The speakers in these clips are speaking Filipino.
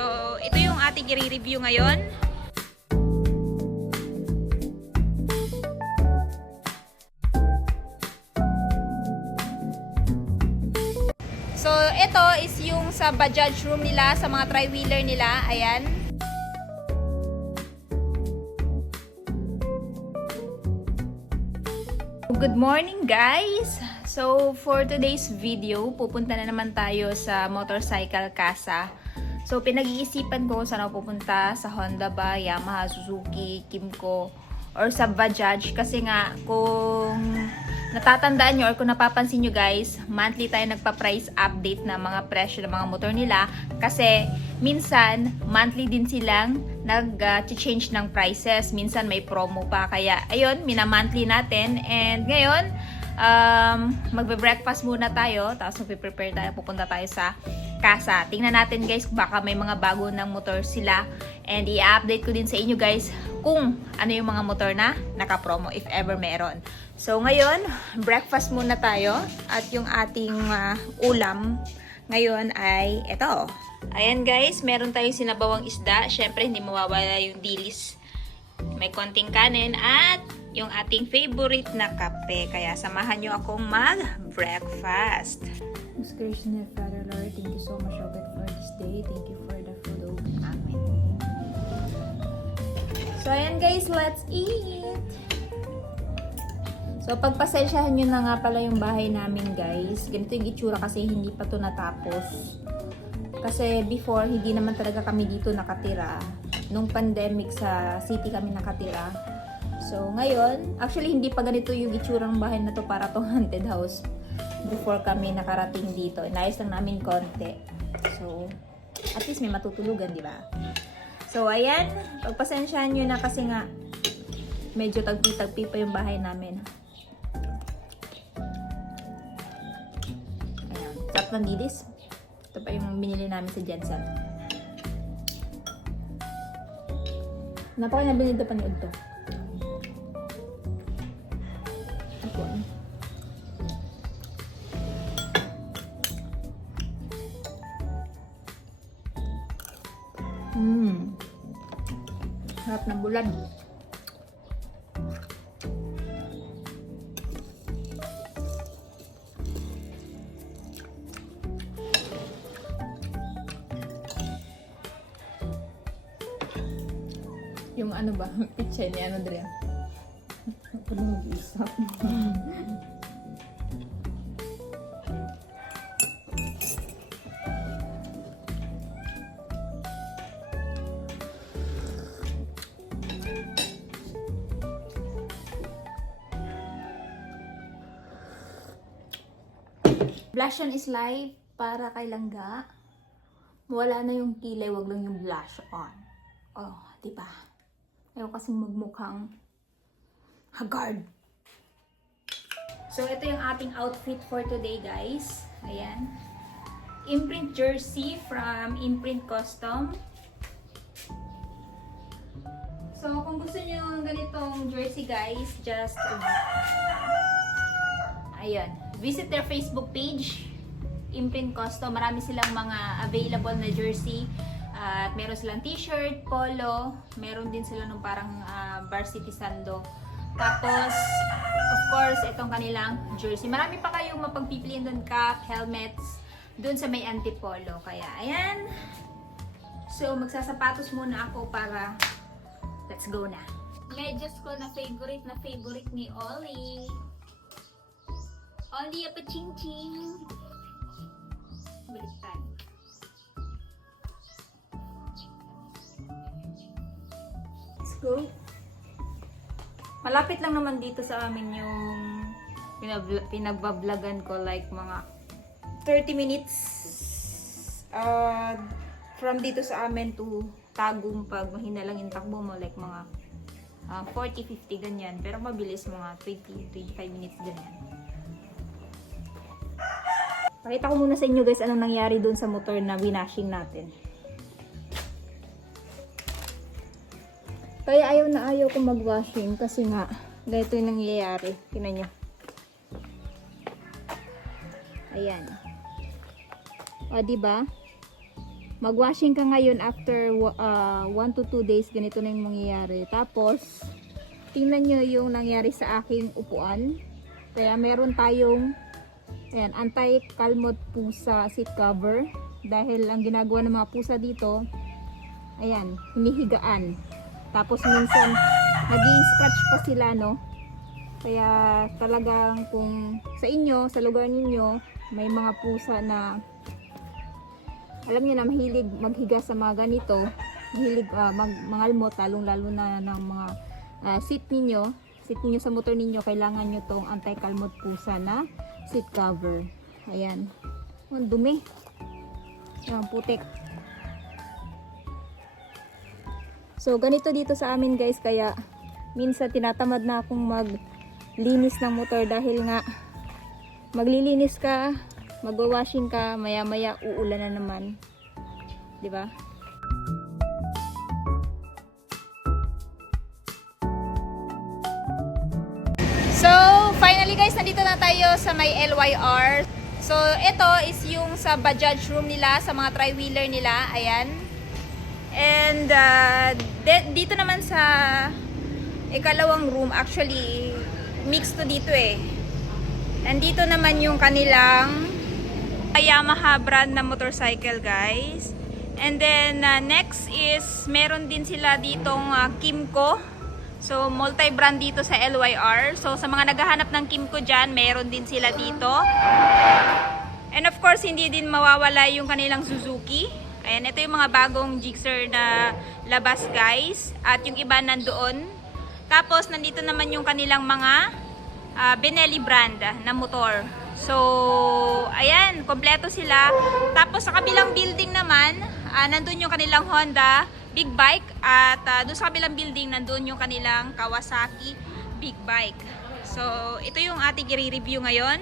So, ito yung ating i-review ngayon. So, ito is yung sa Bajaj room nila, sa mga tri-wheeler nila. Ayan. Good morning, guys! So, for today's video, pupunta na naman tayo sa Motorcycle Casa. So, pinag-iisipan ko kung saan ako pupunta, sa Honda ba, Yamaha, Suzuki, Kimco, or sa Bajaj. Kasi nga, kung natatandaan nyo or kung napapansin nyo guys, monthly tayo nagpa-price update na mga presyo ng mga motor nila. Kasi, minsan, monthly din silang nag-change ng prices. Minsan may promo pa. Kaya, ayun, mina-monthly natin. And ngayon, magbe-breakfast muna tayo. Tapos magpe-prepare tayo. Pupunta tayo sa casa. Tingnan natin guys, baka may mga bago ng motor sila. And i-update ko din sa inyo guys kung ano yung mga motor na naka-promo if ever meron. So ngayon, breakfast muna tayo. At yung ating ulam ngayon ay ito. Ayan guys, meron tayong sinabawang isda. Syempre, hindi mawawala yung dilis. May konting kanin at yung ating favorite na kape. Kaya samahan nyo akong mag-breakfast. Most gracious Father Lord, thank you so much, O God, for this day. Thank you for the food, O God. Amen. So ayan guys, let's eat! So, pagpasensyahan nyo na nga pala yung bahay namin guys. Ganito yung itsura kasi hindi pa to natapos. Kasi before, hindi naman talaga kami dito nakatira. Nung pandemic sa city kami nakatira. So, ngayon, actually hindi pa ganito yung itsura ng bahay na to para tong haunted house. Before kami nakarating dito. Inayos lang namin konti. So, at least may matutulugan, di ba? So, ayan. Pagpasensyahan nyo na kasi nga medyo tagpi-tagpi pa yung bahay namin. Ayan. Sarap ng dilis. Ito pa yung binili namin sa Jensen. Napaka nabili ito panood to. Ako. Harap ng bulan. Yung ano ba? Picture ni ano dre. Ako na mag-isa. Blush on is life para kay langga. Wala na yung kilay, wag lang yung blush on. Oh, di ba? Ayaw kasing magmukhang haggard. So, ito yung ating outfit for today, guys. Ayan. Imprint jersey from Imprint Custom. So, kung gusto nyo ng ganitong jersey, guys, just ayan. Visit their Facebook page, Imprint Custom. Marami silang mga available na jersey. At meron silang t-shirt, polo. Meron din sila nung parang varsity sando. Tapos, of course, itong kanilang jersey. Marami pa kayong mapagpipilian doon, cap, helmets, doon sa may antipolo. Kaya, ayan. So, magsasapatos muna ako para let's go na. Medyas ko na favorite ni Ollie. Ollie, apa ching-ching. Baliktad. Let's go. Malapit lang naman dito sa amin yung pinagbablagan ko, like mga 30 minutes from dito sa amin to Tagum. Pag mahina lang yung takbo mo, like mga 40-50 ganyan, pero mabilis mga 20-25 minutes ganyan. Pakita ko muna sa inyo guys anong nangyari doon sa motor na winashing natin. Kaya ayaw na ayaw ko mag-washing kasi nga ganito yung nangyayari. Tingnan nyo. Ayan. O, diba? Mag-washing ka ngayon after 1 to 2 days, ganito na yung mangyayari. Tapos, tingnan nyo yung nangyari sa aking upuan. Kaya meron tayong ayan, anti-kalmot pusa seat cover. Dahil ang ginagawa ng mga pusa dito, ayan, hinihigaan. Tapos minsan, nag-i-scratch pa sila, no? Kaya talagang kung sa inyo, sa lugar ninyo, may mga pusa na alam niyo na mahilig maghiga sa mga ganito, mahilig mangalmot, lalo na ng mga seat ninyo sa motor ninyo, kailangan nyo tong anti-kalmot pusa na seat cover. Ayan. Ang dumi. Ayan, putik. So, ganito dito sa amin guys, kaya minsan tinatamad na akong maglinis ng motor dahil nga maglilinis ka, magwa-washing ka, maya-maya uulan na naman. 'Di ba? So, finally guys, nandito na tayo sa may LYR. So, ito is yung sa Bajaj room nila, sa mga tri-wheeler nila. Ayan. And, dito naman sa ikalawang room, actually, mixed to dito eh. Nandito naman yung kanilang Yamaha brand na motorcycle guys. And then next is meron din sila ditong Kymco. So multi-brand dito sa LYR. So sa mga naghahanap ng Kymco dyan, meron din sila dito. And of course hindi din mawawala yung kanilang Suzuki. Ayan, ito yung mga bagong Gixxer na labas guys. At yung iba nandoon. Tapos nandito naman yung kanilang mga Benelli brand na motor. So, ayan, kompleto sila. Tapos sa kabilang building naman, nandun yung kanilang Honda Big Bike. At doon sa kabilang building, nandun yung kanilang Kawasaki Big Bike. So, ito yung ating i-review ngayon.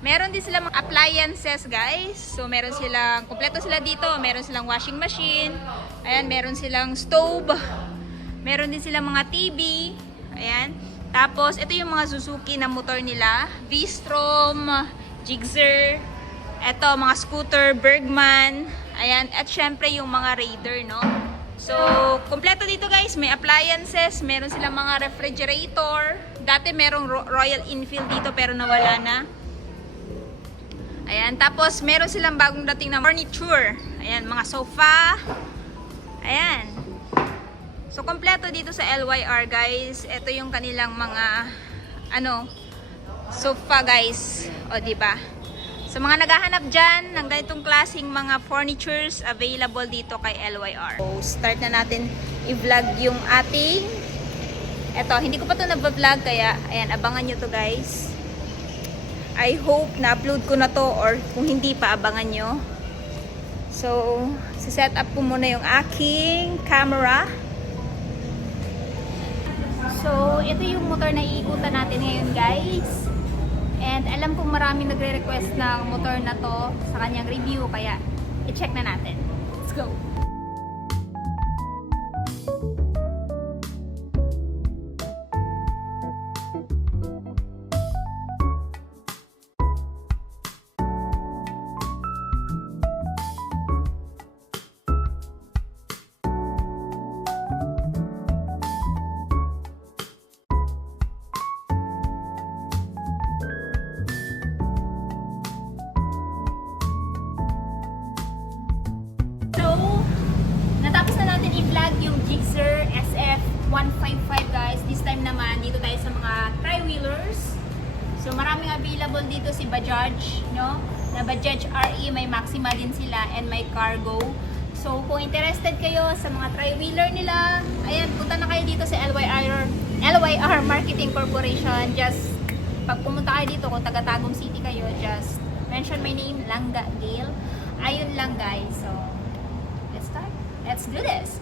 Meron din silang mga appliances guys. So, meron silang, kompleto sila dito. Meron silang washing machine. Ayan, meron silang stove. Meron din silang mga TV. Ayan. Tapos, ito yung mga Suzuki na motor nila. V-Strom, Gixxer, ito, mga scooter, Bergman. Ayan. At syempre, yung mga Raider, no? So, kompleto dito guys. May appliances, meron silang mga refrigerator. Dati merong Royal Enfield dito pero nawala na. Ayan. Tapos, meron silang bagong dating na furniture. Ayan, mga sofa. Ayan. So, kompleto dito sa LYR, guys. Ito yung kanilang mga, sofa, guys. O, diba? So, mga naghahanap dyan ng ganitong klaseng mga furnitures available dito kay LYR. So, start na natin i-vlog yung ating, eto, hindi ko pa ito na-vlog, kaya, ayan, abangan nyo to, guys. I hope na-upload ko na to, or kung hindi pa, abangan nyo. So, set up ko muna yung aking camera. So, ito yung motor na iikutan natin ngayon guys. And alam kong maraming nagre-request ng motor na to sa kanyang review. Kaya, i-check na natin. Let's go! Natapos na natin i-vlog yung Gixxer SF155 guys. This time naman, dito tayo sa mga tri-wheelers. So maraming available dito si Bajaj, no? Na Bajaj RE, may Maxima din sila and may Cargo. So kung interested kayo sa mga tri-wheeler nila, ayan, punta na kayo dito sa LYR Marketing Corporation. Just pag pumunta kayo dito, kung taga Tagum City kayo, just mention my name, Langga Gail. Ayun lang guys. So let's start. Let's do this!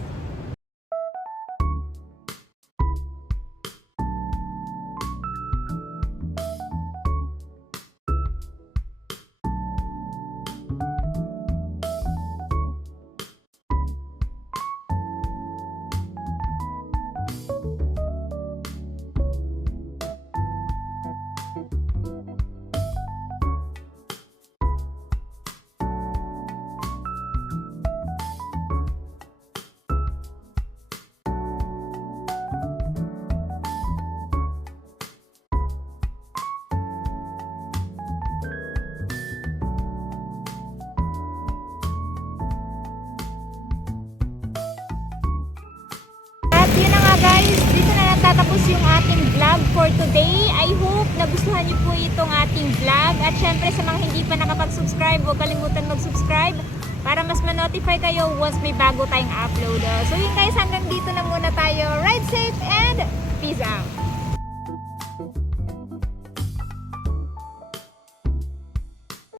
ating vlog for today. I hope nagustuhan niyo po itong ating vlog. At syempre sa mga hindi pa nakapag-subscribe, huwag kalimutan mag-subscribe para mas ma-notify kayo once may bago tayong upload. So yun guys, hanggang dito na muna tayo. Ride safe and peace out!